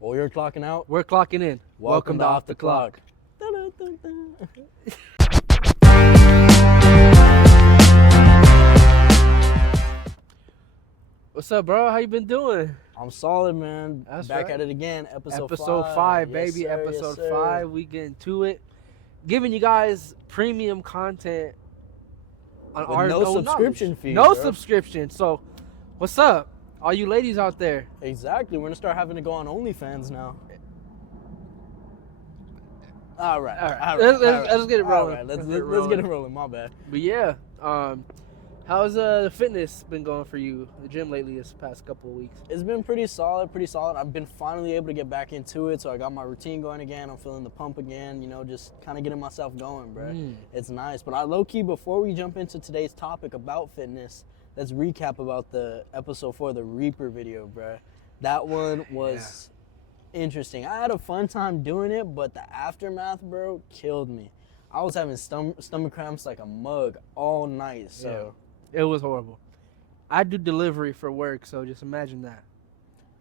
Well, you're clocking out. We're clocking in. Welcome to Off the Clock. What's up, bro? How you been doing? I'm solid, man. That's Back right. at it again. Episode 5, Yes, baby. sir, Episode yes, sir. 5. We getting to it. Giving you guys premium content on With our no own subscription knowledge. fee, No bro. subscription. So, what's up? All you ladies out there. Exactly. We're gonna start having to go on OnlyFans now. All right. Let's get it rolling. All right. Let's get it rolling. My bad. But yeah, how's the fitness been going for you? The gym lately this past couple of weeks. It's been pretty solid. I've been finally able to get back into it, so I got my routine going again. I'm feeling the pump again, just kind of getting myself going, bro. It's nice. But low-key, before we jump into today's topic about fitness, let's recap about the episode 4, the Reaper video, bro. That one was interesting. I had a fun time doing it, but the aftermath, bro, killed me. I was having stomach cramps like a mug all night, so... It was horrible. I do delivery for work, so just imagine that.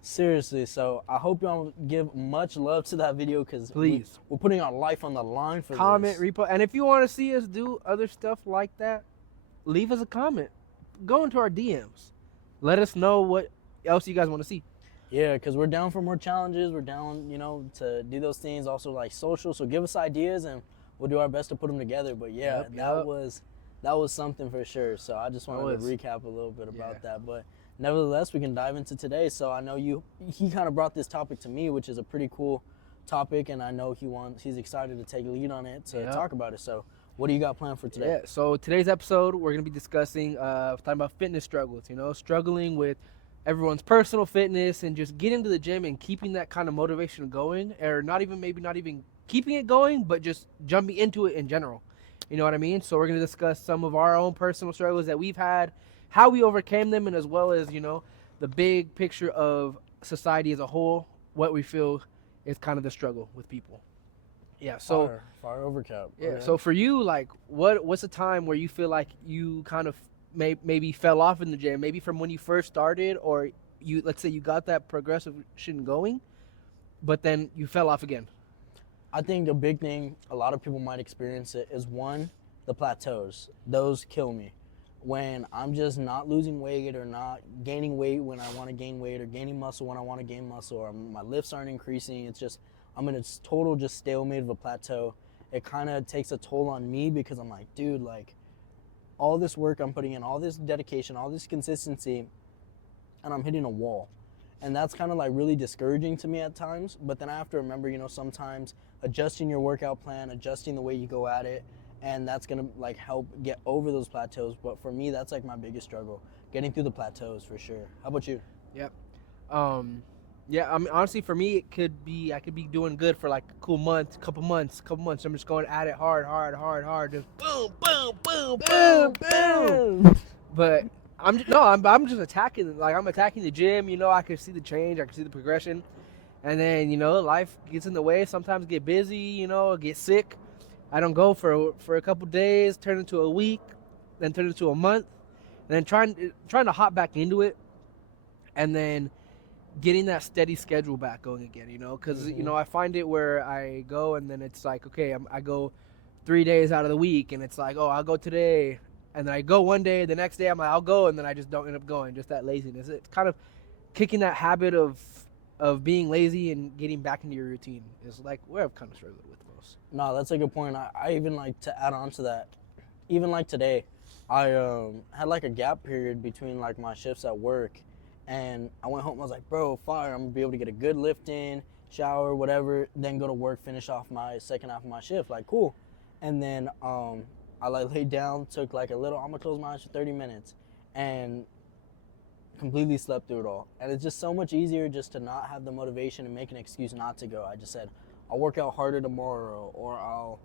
Seriously, so I hope y'all give much love to that video because Please. we're putting our life on the line for Comment, this. repost, and if you want to see us do other stuff like that, leave us a comment. Go into our DMs. Let us know what else you guys want to see. Yeah, because we're down for more challenges. We're down, to do those things. Also, like social. So give us ideas, and we'll do our best to put them together. But yeah, that was something for sure. So I just wanted to recap a little bit about that. But nevertheless, we can dive into today. So I know he kind of brought this topic to me, which is a pretty cool topic, and I know he's excited to take lead on it to talk about it. So what do you got planned for today? Yeah. So today's episode, we're gonna be discussing, talking about fitness struggles. Struggling with everyone's personal fitness and just getting to the gym and keeping that kind of motivation going, or not even keeping it going, but just jumping into it in general. You know what I mean? So we're going to discuss some of our own personal struggles that we've had, how we overcame them, and as well as, the big picture of society as a whole, what we feel is kind of the struggle with people. Yeah, so fire overcap. Yeah, okay. So for you, like, what's a time where you feel like you kind of maybe fell off in the gym, maybe from when you first started, or let's say you got that progression going, but then you fell off again? I think a big thing, a lot of people might experience it, is one, the plateaus. Those kill me. When I'm just not losing weight or not gaining weight when I want to gain weight, or gaining muscle when I want to gain muscle, or my lifts aren't increasing, it's just, I'm in a total just stalemate of a plateau. It kind of takes a toll on me because I'm like, dude, like, all this work I'm putting in, all this dedication, all this consistency, and I'm hitting a wall. And that's kind of like really discouraging to me at times. But then I have to remember, sometimes adjusting your workout plan, adjusting the way you go at it, and that's going to like help get over those plateaus. But for me, that's like my biggest struggle, getting through the plateaus for sure. How about you? Yep. Yeah, I mean, honestly, for me, I could be doing good for like a cool month, couple months. I'm just going at it hard, just boom, boom, boom, boom, boom. But I'm just attacking. Like, I'm attacking the gym. I can see the change. I can see the progression. And then, life gets in the way. Sometimes get busy, get sick. I don't go for a couple days, turn into a week, then turn into a month, and then trying to hop back into it, and then getting that steady schedule back going again, because, I find it where I go and then it's like, okay, I go 3 days out of the week, and it's like, oh, I'll go today. And then I go one day, the next day I'm like, I'll go, and then I just don't end up going. Just that laziness. It's kind of kicking that habit of being lazy and getting back into your routine is like where I've kind of struggled with most. No, that's a good point. I even like to add on to that. Even like today, I had like a gap period between like my shifts at work, and I went home. I was like, bro, fire! I'm gonna be able to get a good lift in, shower, whatever, then go to work, finish off my second half of my shift. Like, cool. And then I like laid down, took like I'm gonna close my eyes for 30 minutes, and completely slept through it all. And it's just so much easier just to not have the motivation and make an excuse not to go. I just said, I'll work out harder tomorrow, or I'll,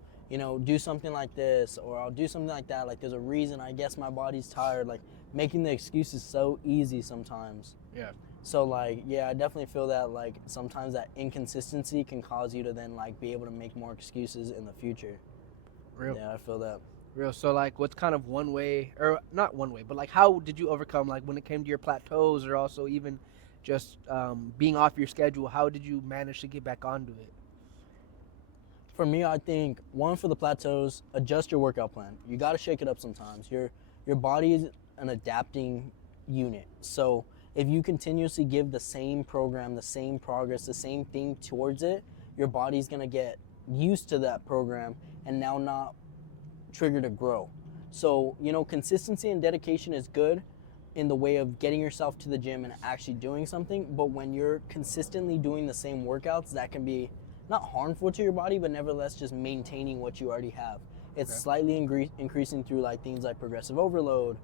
do something like this, or I'll do something like that. Like, there's a reason. I guess my body's tired. Like, making the excuse is so easy sometimes. Yeah. So, like, yeah, I definitely feel that, like, sometimes that inconsistency can cause you to then, like, be able to make more excuses in the future. Real. Yeah, I feel that. Real. So, like, what's kind of one way, or not one way, but, like, how did you overcome, like, when it came to your plateaus, or also even just being off your schedule, how did you manage to get back onto it? For me, I think one, for the plateaus, adjust your workout plan. You got to shake it up sometimes. Your body is an adapting unit. So if you continuously give the same program, the same progress, the same thing towards it, your body's gonna get used to that program and now not trigger to grow. So, consistency and dedication is good in the way of getting yourself to the gym and actually doing something. But when you're consistently doing the same workouts, that can be not harmful to your body, but nevertheless just maintaining what you already have. It's slightly increasing through like things like progressive overload,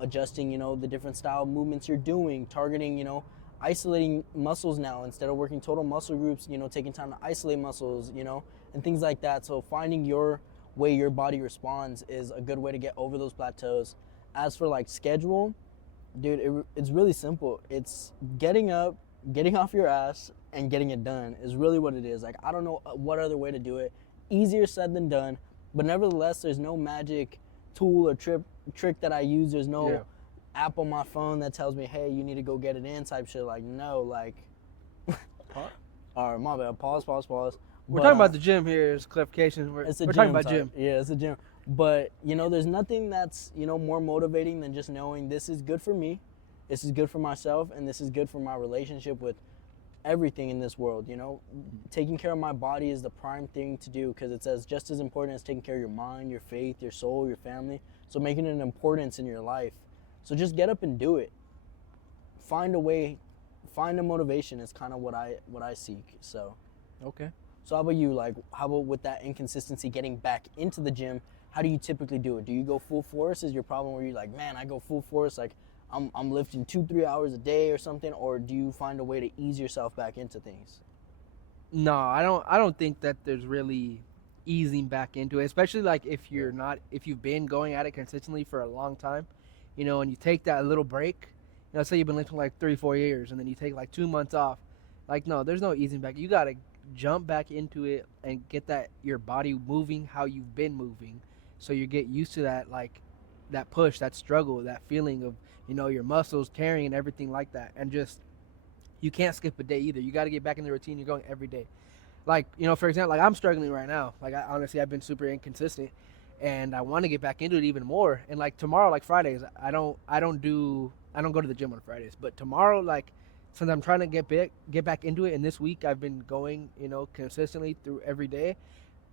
adjusting, the different style movements you're doing, targeting, isolating muscles now instead of working total muscle groups, taking time to isolate muscles, and things like that. So finding your way your body responds is a good way to get over those plateaus. As for like schedule, dude, it's really simple. It's getting up, getting off your ass, and getting it done is really what it is. Like, I don't know what other way to do it. Easier said than done, but nevertheless, there's no magic tool or trick that I use. There's no app on my phone that tells me, hey, you need to go get it in type shit. Like, no, like, all right, my bad. Pause. We're talking about the gym here. As clarification, we're talking about gym. Yeah, it's a gym. But, there's nothing that's, more motivating than just knowing this is good for me, this is good for myself, and this is good for my relationship with everything in this world. Taking care of my body is the prime thing to do, because it's just as important as taking care of your mind, your faith, your soul, your family. So making it an importance in your life. So just get up and do it. Find a way, find a motivation is kind of what I seek. So okay. So how about you? Like, how about with that inconsistency getting back into the gym? How do you typically do it? Do you go full force? Is your problem where you're like, man, I go full force, like I'm lifting 2-3 hours a day or something, or do you find a way to ease yourself back into things? No, I don't think that there's really easing back into it, especially like if you've been going at it consistently for a long time, and you take that little break, say you've been lifting like 3-4 years and then you take like 2 months off. Like, no, there's no easing back. You got to jump back into it and get your body moving how you've been moving, so you get used to that, like that push, that struggle, that feeling of your muscles tearing and everything like that. And just, you can't skip a day either. You got to get back in the routine. You're going every day. Like, for example, like I'm struggling right now. Like, I've been super inconsistent, and I want to get back into it even more. And like tomorrow, like Fridays, I don't go to the gym on Fridays, but tomorrow, like, since I'm trying to get back into it, and this week I've been going, consistently through every day,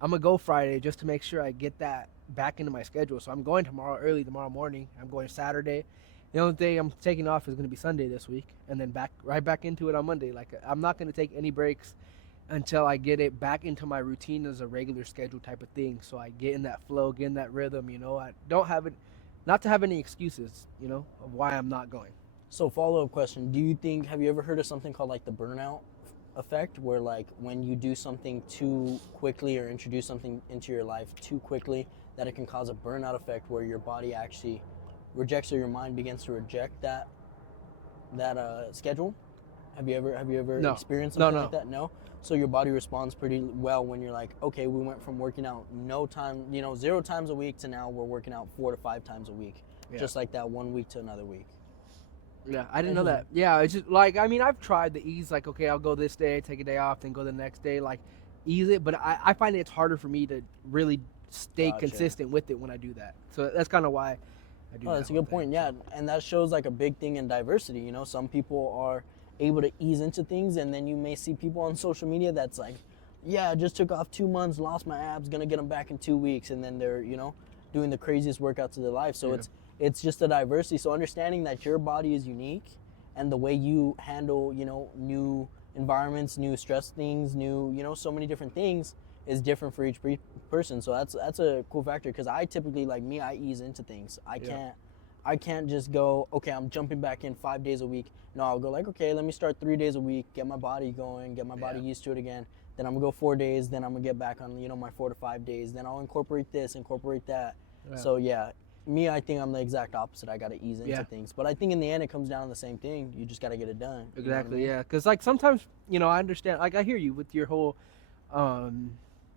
I'm gonna go Friday just to make sure I get that back into my schedule. So I'm going early tomorrow morning. I'm going Saturday. The only day I'm taking off is gonna be Sunday this week, and then right back into it on Monday. Like, I'm not gonna take any breaks until I get it back into my routine as a regular schedule type of thing. So I get in that flow, get in that rhythm. I don't have it, not to have any excuses, of why I'm not going. So follow-up question, have you ever heard of something called like the burnout effect, where like when you do something too quickly or introduce something into your life too quickly, that it can cause a burnout effect where your body actually rejects, or your mind begins to reject that schedule? Have you ever experienced something like that? No? So your body responds pretty well when you're like, okay, we went from working out 0 times a week to now we're working out 4 to 5 times a week. Yeah. Just like that, 1 week to another week. Yeah, I didn't know that. Yeah, it's just like, I've tried the ease, like, okay, I'll go this day, take a day off, then go the next day, like, ease it. But I find it's harder for me to really stay consistent with it when I do that. So that's kind of why I do that. Oh, that's a good point. Yeah, and that shows like a big thing in diversity. Some people are able to ease into things, and then you may see people on social media that's like, yeah, I just took off 2 months, lost my abs, gonna get them back in 2 weeks, and then they're, doing the craziest workouts of their life. So it's just a diversity. So understanding that your body is unique, and the way you handle, new environments, new stress things, new, so many different things is different for each person. So that's a cool factor, because I typically, like me, I ease into things. I can't just go, okay, I'm jumping back in 5 days a week. No, I'll go like, okay, let me start 3 days a week, get my body going, get my body used to it again. Then I'm gonna go 4 days, then I'm gonna get back on, my 4 to 5 days. Then I'll incorporate this, incorporate that. Yeah. So me, I think I'm the exact opposite. I gotta ease into things. But I think in the end, it comes down to the same thing. You just gotta get it done. Exactly, yeah. Because like sometimes, I understand, like I hear you with your whole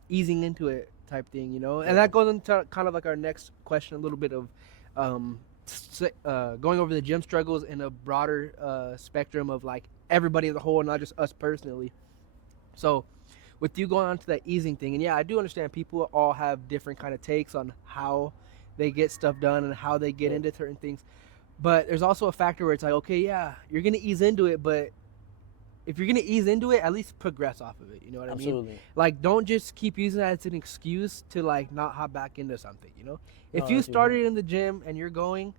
easing into it type thing, And that goes into kind of like our next question, a little bit of going over the gym struggles in a broader spectrum of like everybody as a whole, not just us personally. So with you going on to that easing thing, and yeah, I do understand people all have different kind of takes on how they get stuff done and how they get Yeah. into certain things. But there's also a factor where it's like, okay, yeah, you're gonna ease into it, but if you're gonna ease into it, at least progress off of it. You know what I mean? Absolutely. Like, don't just keep using that as an excuse to like not hop back into something. You know, if No, you that's a good point. started in the gym and you're going,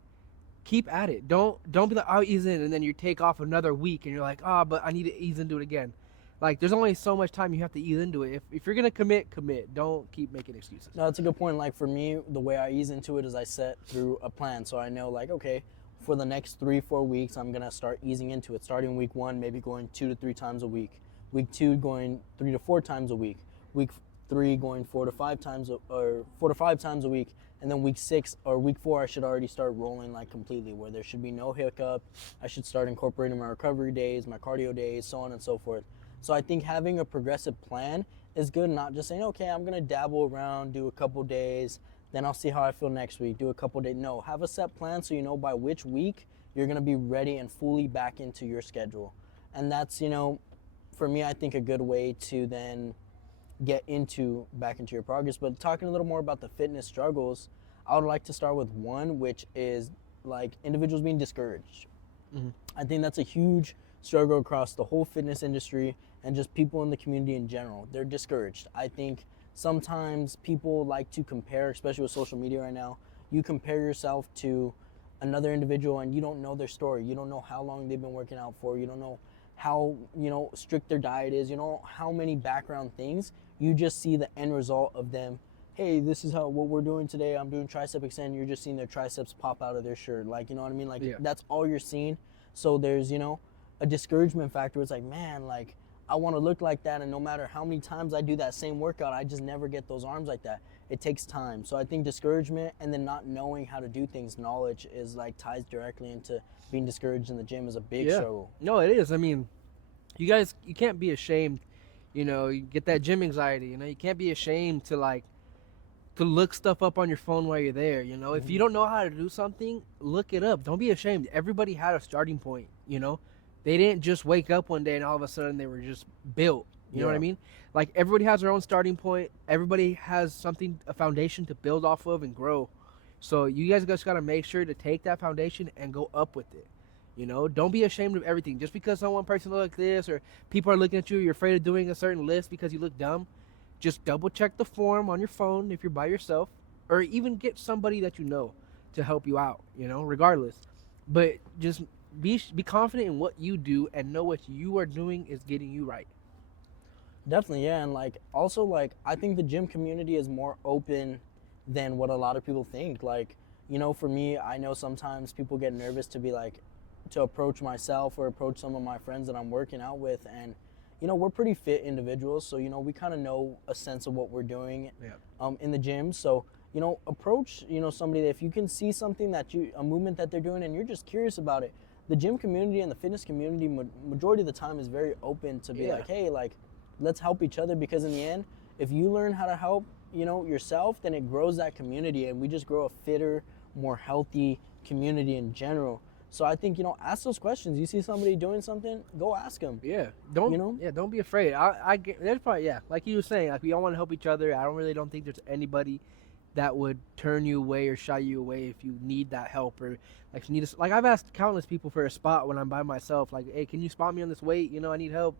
keep at it. Don't be like, I'll ease in, and then you take off another week and you're like, oh, but I need to ease into it again. Like, there's only so much time you have to ease into it. If you're gonna commit, commit. Don't keep making excuses. No, that's a good point. Like for me, the way I ease into it is I set through a plan. So I know like, okay, for the next 3-4 weeks, I'm gonna start easing into it. Starting week 1, maybe going 2 to 3 times a week. Week 2, going 3 to 4 times a week. Week 3, going 4 to 5 times or 4 to 5 times a week. And then week 6 or week 4, I should already start rolling like completely, where there should be no hiccup. I should start incorporating my recovery days, my cardio days, so on and so forth. So I think having a progressive plan is good, not just saying, okay, I'm gonna dabble around, do a couple days, then I'll see how I feel next week, do a couple days. No, have a set plan so you know by which week you're gonna be ready and fully back into your schedule. And that's, for me, I think a good way to then get back into your progress. But talking a little more about the fitness struggles, I would like to start with one, which is like individuals being discouraged. Mhm. I think that's a huge struggle across the whole fitness industry and just people in the community in general. They're discouraged. I think sometimes people like to compare, especially with social media right now. You compare yourself to another individual and you don't know their story. You don't know how long they've been working out for. You don't know how, strict their diet is. You know how many background things. You just see the end result of them. Hey, this is what we're doing today. I'm doing tricep extend. You're just seeing their triceps pop out of their shirt. Like, you know what I mean? Like, Yeah. that's all you're seeing. So there's, a discouragement factor. It's like, man, like, I want to look like that, and no matter how many times I do that same workout, I just never get those arms like that. It takes time. So I think discouragement and then not knowing how to do things, knowledge is like ties directly into being discouraged in the gym is a big struggle. No, it is. I mean, you guys, you can't be ashamed. You get that gym anxiety. You can't be ashamed to look stuff up on your phone while you're there. If you don't know how to do something, look it up. Don't be ashamed. Everybody had a starting point. They didn't just wake up one day and all of a sudden they were just built. You know what I Yeah. mean? Like, everybody has their own starting point. Everybody has a foundation to build off of and grow. So you guys just got to make sure to take that foundation and go up with it. Don't be ashamed of everything. Just because one person looks like this or people are looking at you, you're afraid of doing a certain list because you look dumb. Just double check the form on your phone if you're by yourself, or even get somebody that you know to help you out, regardless. But just be confident in what you do and know what you are doing is getting you right. Definitely, yeah. And like also like I think the gym community is more open than what a lot of people think. Like, for me, I know sometimes people get nervous to be like to approach myself or approach some of my friends that I'm working out with, and we're pretty fit individuals, so we kind of know a sense of what we're doing in the gym. So approach somebody that if you can see something a movement that they're doing and you're just curious about it. The gym community and the fitness community majority of the time is very open to be like, hey, like, let's help each other, because in the end, if you learn how to help yourself, then it grows that community, and we just grow a fitter, more healthy community in general. So I think ask those questions. You see somebody doing something, go ask them. Yeah, don't be afraid. There's probably, like you were saying, like, we all want to help each other. I don't think there's anybody that would turn you away or shy you away if you need that help, or like you need to, like, I've asked countless people for a spot when I'm by myself, like, hey, can you spot me on this weight? I need help.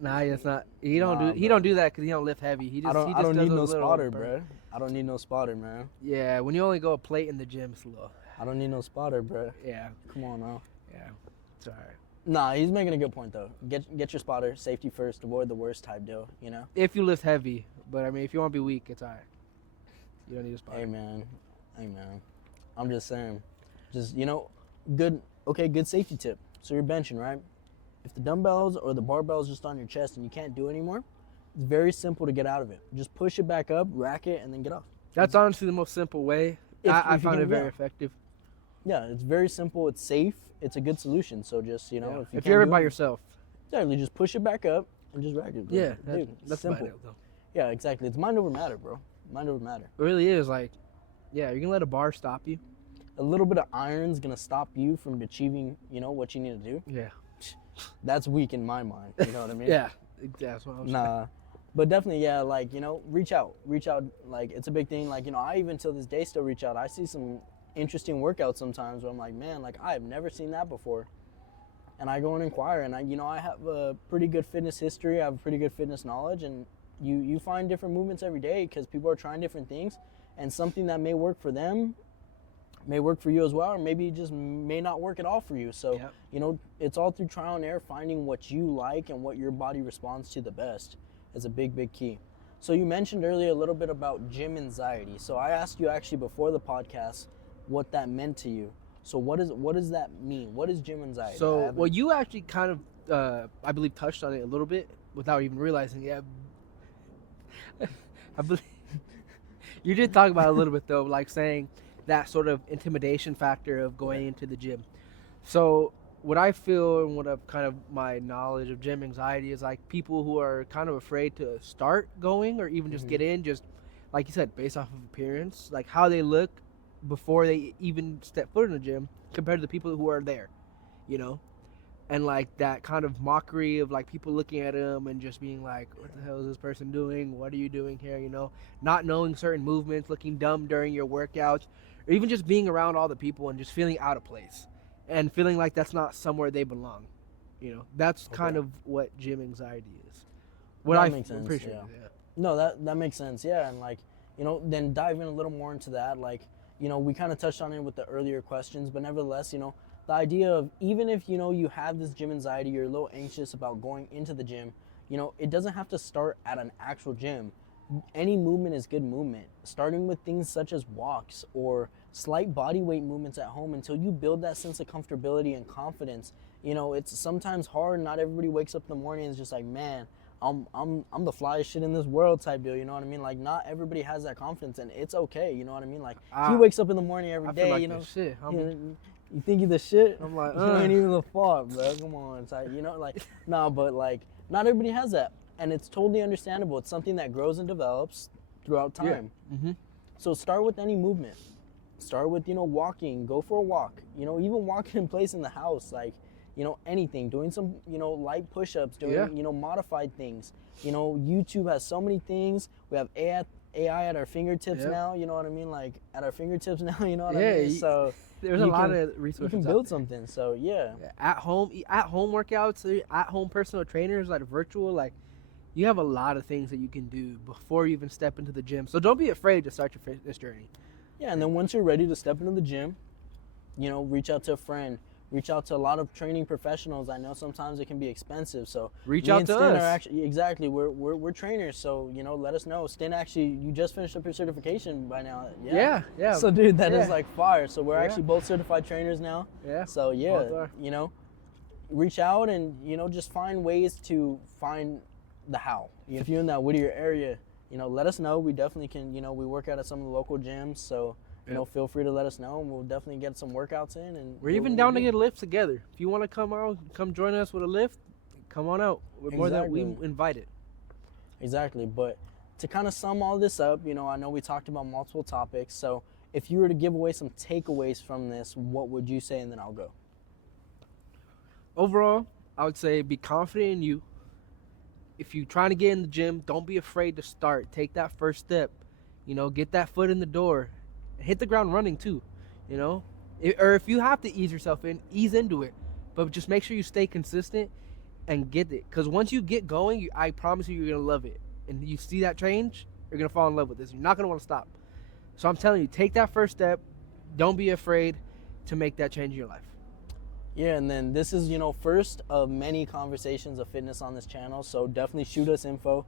Nah, it's not. He don't do that because he don't lift heavy. He just I don't does need no those little spotter, burn. bro. I don't need no spotter, man. Yeah, when you only go a plate in the gym, it's a little. I don't need no spotter, bro. Yeah, Come on now. yeah, it's alright. Nah, he's making a good point though. Get your spotter, safety first, avoid the worst type deal. If you lift heavy, but I mean, if you want to be weak, it's alright. You don't need a spotter. Hey man, I'm just saying, just good safety tip. So you're benching, right? If the dumbbells or the barbell's just on your chest and you can't do it anymore, it's very simple to get out of it. Just push it back up, rack it, and then get off. That's honestly the most simple way. I If you found can- it very yeah. effective. Yeah, it's very simple. It's safe. It's a good solution. So just Yeah. if If you're ever can't by do it, yourself. exactly, just push it back up and just rack it. Yeah, Dude, that's simple. about it, though. Yeah, exactly. It's mind over matter, bro. Mind over matter. It really is, like, yeah, you're gonna let a bar stop you. A little bit of iron's gonna stop you from achieving, what you need to do. Yeah. That's weak in my mind. You know what I mean? Yeah, that's what I'm saying. Nah. But definitely, yeah, like, reach out. Like, it's a big thing. Like, I even till this day still reach out. I see some interesting workouts sometimes where I'm like, man, like, I've never seen that before. And I go and inquire, and I have a pretty good fitness history. I have a pretty good fitness knowledge, and you find different movements every day because people are trying different things, and something that may work for them may work for you as well, or maybe just may not work at all for you. So, Yep. it's all through trial and error, finding what you like and what your body responds to the best is a big, big key. So you mentioned earlier a little bit about gym anxiety. So I asked you actually before the podcast what that meant to you. So what does that mean? What is gym anxiety? So, well, you actually kind of, I believe, touched on it a little bit without even realizing it. I believe you did talk about it a little bit, though, like saying that sort of intimidation factor of going into the gym. So what I feel and what I've kind of my knowledge of gym anxiety is like people who are kind of afraid to start going or even just get in, just like you said, based off of appearance, like how they look before they even step foot in the gym compared to the people who are there, and like that kind of mockery of like people looking at them and just being like, what the hell is this person doing? What are you doing here? Not knowing certain movements, looking dumb during your workouts, or even just being around all the people and just feeling out of place and feeling like that's not somewhere they belong. That's kind of what gym anxiety is. That makes sense. Appreciate Yeah. No, that makes sense. Yeah, and like, then dive in a little more into that. Like, we kind of touched on it with the earlier questions, but nevertheless, the idea of even if, you have this gym anxiety, you're a little anxious about going into the gym, it doesn't have to start at an actual gym. Any movement is good movement. Starting with things such as walks or slight body weight movements at home until you build that sense of comfortability and confidence. It's sometimes hard. Not everybody wakes up in the morning and is just like, man, I'm the flyest shit in this world type deal. You know what I mean? Like, not everybody has that confidence, and it's okay. You know what I mean? Like, he wakes up in the morning every day. I feel like shit. You think you're the shit? I'm like, you ain't even the fuck, bro. Come on, type. But like, not everybody has that, and it's totally understandable. It's something that grows and develops throughout time. Yeah. Mm-hmm. So start with any movement. Start with walking. Go for a walk. Even walking in place in the house, like. Anything, doing some, light push-ups, doing, modified things. YouTube has so many things. We have AI at our fingertips now, you know what I mean? Like, at our fingertips now, you know what I mean? So there's a lot of resources. You can build something, so yeah. At home workouts, at home personal trainers, like virtual, like, you have a lot of things that you can do before you even step into the gym. So don't be afraid to start your fitness journey. Yeah, and then once you're ready to step into the gym, reach out to a friend. Reach out to a lot of training professionals. I know sometimes it can be expensive, so reach out to us. Exactly, we're trainers, so let us know. Stin, actually, you just finished up your certification by now. Yeah. So dude, that is like fire. So we're actually both certified trainers now. Yeah. So reach out and just find ways to find the how. If you're in that Whittier area, let us know. We definitely can. We work out at some of the local gyms, so. Feel free to let us know, and we'll definitely get some workouts in. And we're even down to get lifts together. If you want to come join us with a lift, come on out. We're more than we invited. Exactly. But to kind of sum all this up, I know we talked about multiple topics. So if you were to give away some takeaways from this, what would you say? And then I'll go. Overall, I would say be confident in you. If you're trying to get in the gym, don't be afraid to start. Take that first step. Get that foot in the door. Hit the ground running too, or if you have to ease yourself in, ease into it, but just make sure you stay consistent and get it. Because once you get going, I promise you're gonna love it, and you see that change, you're gonna fall in love with this. You're not gonna want to stop. So I'm telling you, take that first step. Don't be afraid to make that change in your life. Yeah, and then this is first of many conversations of fitness on this channel. So definitely shoot us info.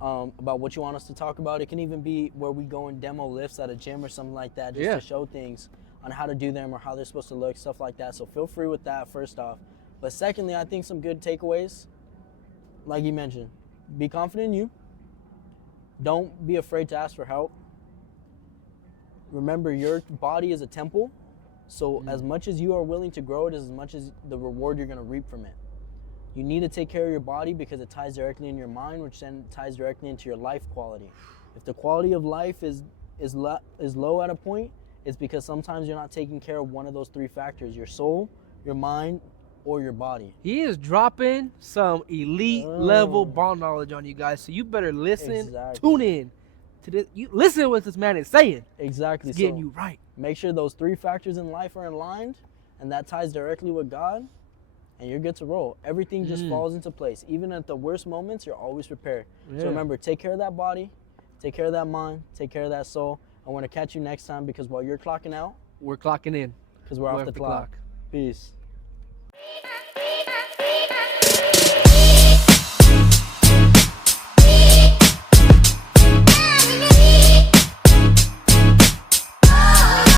About what you want us to talk about. It can even be where we go and demo lifts at a gym or something like that, just to show things on how to do them or how they're supposed to look, stuff like that. So feel free with that first off. But secondly, I think some good takeaways, like you mentioned, be confident in you. Don't be afraid to ask for help. Remember, your body is a temple, so as much as you are willing to grow it is as much as the reward you're going to reap from it. You need to take care of your body because it ties directly in your mind, which then ties directly into your life quality. If the quality of life is low at a point, it's because sometimes you're not taking care of one of those three factors: your soul, your mind, or your body. He is dropping some elite level ball knowledge on you guys, so you better listen, Exactly. tune in to this. You listen to what this man is saying. Exactly. It's getting So you right. make sure those 3 factors in life are aligned, and that ties directly with God, and you're good to roll. Everything just falls into place. Even at the worst moments, you're always prepared. Yeah. So remember, take care of that body, take care of that mind, take care of that soul. I want to catch you next time, because while you're clocking out, We're clocking in. because we're off the clock. Peace.